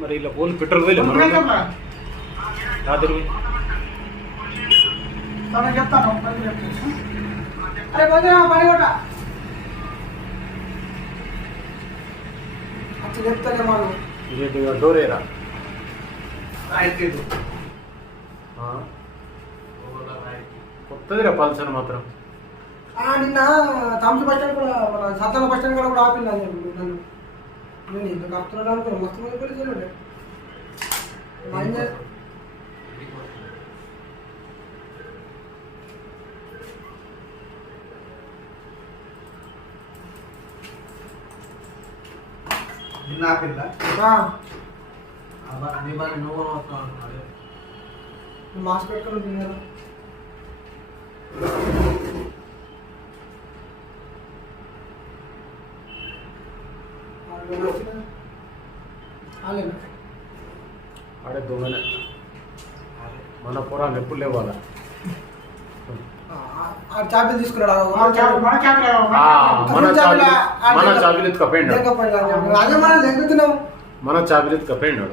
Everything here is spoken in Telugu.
మరి ఇలా పోలు పెట్రోల్ పోయి రాత్రి చెప్తాను. అరే కొంచెం పని కూడా అట్లా చెప్తానే మనం ఇది డోరేరా కొత్తదిరా పల్సర్ మాత్రం. నిన్న థమ్స్ బస్ స్టాండ్ కూడా మన సత్తాల బస్ స్టాండ్ కూడా ఆపింది నన్ను. నేను ఇంకా కప్తున్నాను అనుకున్నా. మస్తు మంది పోలీసులు ఉండే. నిన్న ఆపిందా? మాస్క్ పెట్టుకుని తిన్నారు. ఆడే దొంగనే మన పొరాలు ఎప్పుడు లేవాలా. చాపలు తీసుకున్నాడు. మన చాపలు ఎత్తుకపోయిండు. అదే మనం లెంగుతున్నాం. మన చాపలు ఎత్తుకపోయిండు.